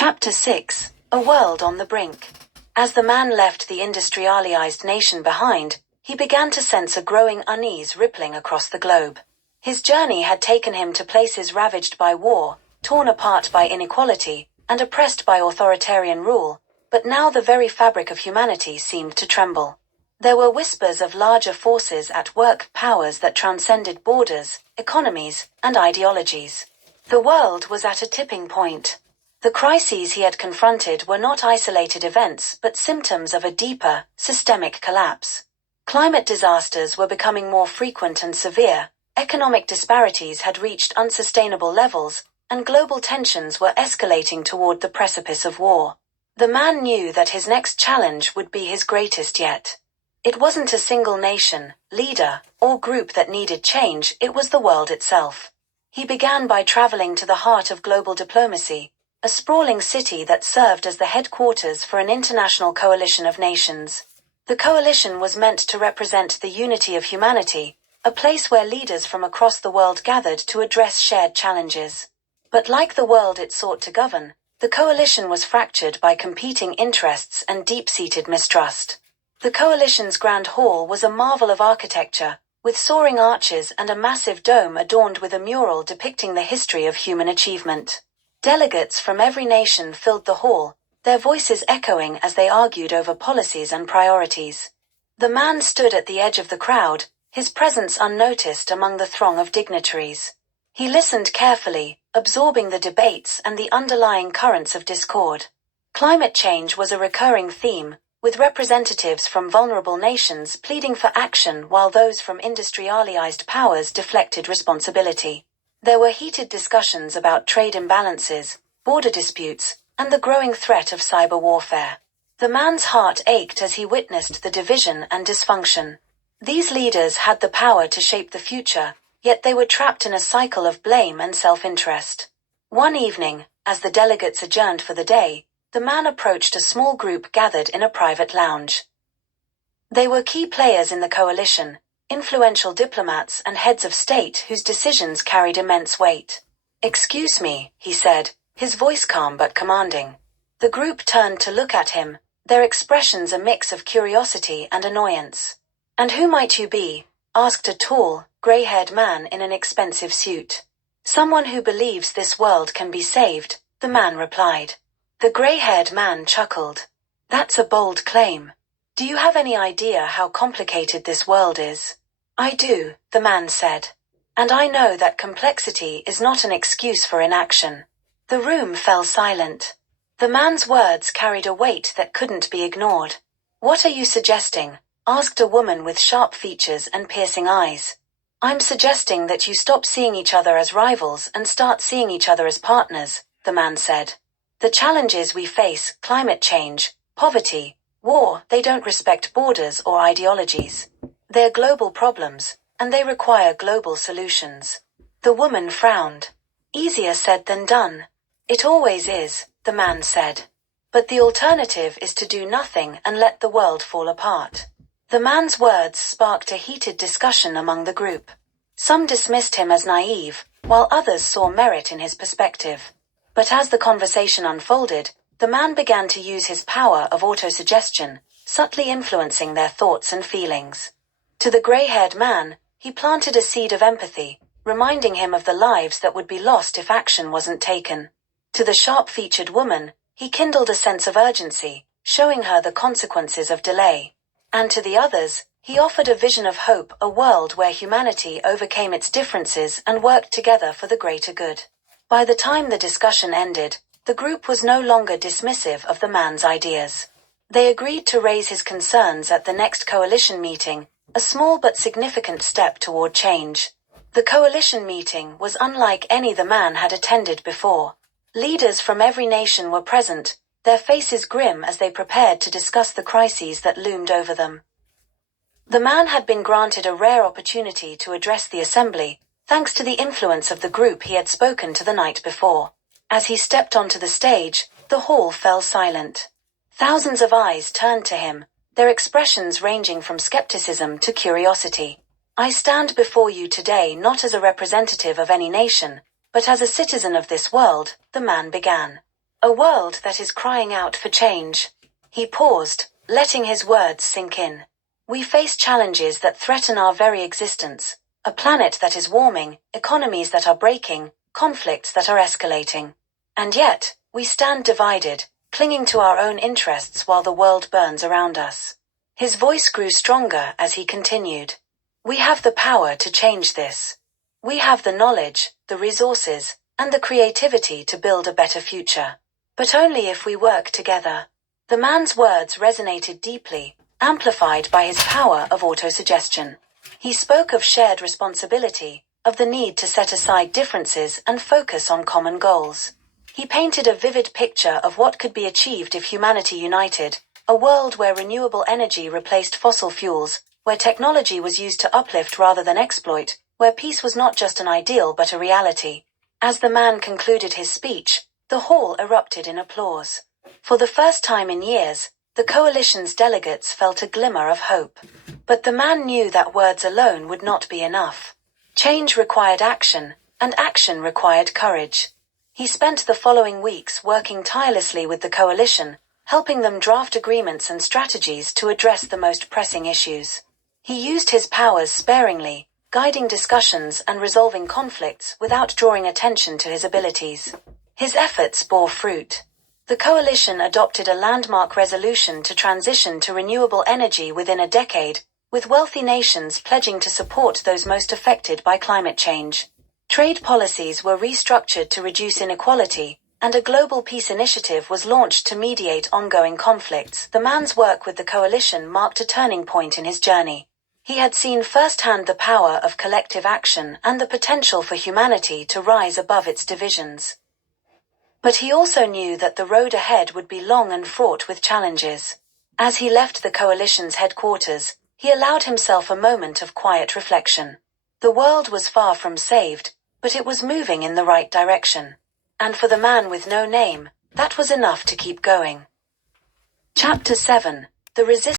Chapter 6: A World on the Brink. As the man left the industrialized nation behind, he began to sense a growing unease rippling across the globe. His journey had taken him to places ravaged by war, torn apart by inequality, and oppressed by authoritarian rule, but now the very fabric of humanity seemed to tremble. There were whispers of larger forces at work, powers that transcended borders, economies, and ideologies. The world was at a tipping point. The crises he had confronted were not isolated events but symptoms of a deeper, systemic collapse. Climate disasters were becoming more frequent and severe, economic disparities had reached unsustainable levels, and global tensions were escalating toward the precipice of war. The man knew that his next challenge would be his greatest yet. It wasn't a single nation, leader, or group that needed change, it was the world itself. He began by traveling to the heart of global diplomacy, a sprawling city that served as the headquarters for an international coalition of nations. The coalition was meant to represent the unity of humanity, a place where leaders from across the world gathered to address shared challenges. But like the world it sought to govern, the coalition was fractured by competing interests and deep-seated mistrust. The coalition's Grand Hall was a marvel of architecture, with soaring arches and a massive dome adorned with a mural depicting the history of human achievement. Delegates from every nation filled the hall, their voices echoing as they argued over policies and priorities. The man stood at the edge of the crowd, his presence unnoticed among the throng of dignitaries. He listened carefully, absorbing the debates and the underlying currents of discord. Climate change was a recurring theme, with representatives from vulnerable nations pleading for action while those from industrialized powers deflected responsibility. There were heated discussions about trade imbalances, border disputes, and the growing threat of cyber warfare. The man's heart ached as he witnessed the division and dysfunction. These leaders had the power to shape the future, yet they were trapped in a cycle of blame and self-interest. One evening, as the delegates adjourned for the day, the man approached a small group gathered in a private lounge. They were key players in the coalition, influential diplomats and heads of state whose decisions carried immense weight. "Excuse me," he said, his voice calm but commanding. The group turned to look at him, their expressions a mix of curiosity and annoyance. "And who might you be?" asked a tall, gray-haired man in an expensive suit. "Someone who believes this world can be saved," the man replied. The gray-haired man chuckled. "That's a bold claim. Do you have any idea how complicated this world is?" "I do," the man said. "And I know that complexity is not an excuse for inaction." The room fell silent. The man's words carried a weight that couldn't be ignored. "What are you suggesting?" asked a woman with sharp features and piercing eyes. "I'm suggesting that you stop seeing each other as rivals and start seeing each other as partners," the man said. "The challenges we face, climate change, poverty, war, they don't respect borders or ideologies. They're global problems, and they require global solutions." The woman frowned. "Easier said than done." "It always is," the man said. "But the alternative is to do nothing and let the world fall apart." The man's words sparked a heated discussion among the group. Some dismissed him as naive, while others saw merit in his perspective. But as the conversation unfolded, the man began to use his power of autosuggestion, subtly influencing their thoughts and feelings. To the gray-haired man, he planted a seed of empathy, reminding him of the lives that would be lost if action wasn't taken. To the sharp-featured woman, he kindled a sense of urgency, showing her the consequences of delay. And to the others, he offered a vision of hope, a world where humanity overcame its differences and worked together for the greater good. By the time the discussion ended, the group was no longer dismissive of the man's ideas. They agreed to raise his concerns at the next coalition meeting, a small but significant step toward change. The coalition meeting was unlike any the man had attended before. Leaders from every nation were present, their faces grim as they prepared to discuss the crises that loomed over them. The man had been granted a rare opportunity to address the assembly, thanks to the influence of the group he had spoken to the night before. As he stepped onto the stage, the hall fell silent. Thousands of eyes turned to him, their expressions ranging from skepticism to curiosity. "I stand before you today not as a representative of any nation, but as a citizen of this world," the man began. A world that is crying out for change. He paused, letting his words sink in. We face challenges that threaten our very existence. A planet that is warming, economies that are breaking, conflicts that are escalating. And yet, we stand divided, clinging to our own interests while the world burns around us. His voice grew stronger as he continued. We have the power to change this. We have the knowledge, the resources, and the creativity to build a better future. But only if we work together. The man's words resonated deeply, amplified by his power of autosuggestion. He spoke of shared responsibility, of the need to set aside differences and focus on common goals. He painted a vivid picture of what could be achieved if humanity united, a world where renewable energy replaced fossil fuels, where technology was used to uplift rather than exploit, where peace was not just an ideal but a reality. As the man concluded his speech, the hall erupted in applause. For the first time in years, the coalition's delegates felt a glimmer of hope. But the man knew that words alone would not be enough. Change required action, and action required courage. He spent the following weeks working tirelessly with the coalition, helping them draft agreements and strategies to address the most pressing issues. He used his powers sparingly, guiding discussions and resolving conflicts without drawing attention to his abilities. His efforts bore fruit. The coalition adopted a landmark resolution to transition to renewable energy within a decade, with wealthy nations pledging to support those most affected by climate change. Trade policies were restructured to reduce inequality, and a global peace initiative was launched to mediate ongoing conflicts. The man's work with the coalition marked a turning point in his journey. He had seen firsthand the power of collective action and the potential for humanity to rise above its divisions. But he also knew that the road ahead would be long and fraught with challenges. As he left the coalition's headquarters, he allowed himself a moment of quiet reflection. The world was far from saved, but it was moving in the right direction. And for the man with no name, that was enough to keep going. Chapter 7. The Resistance.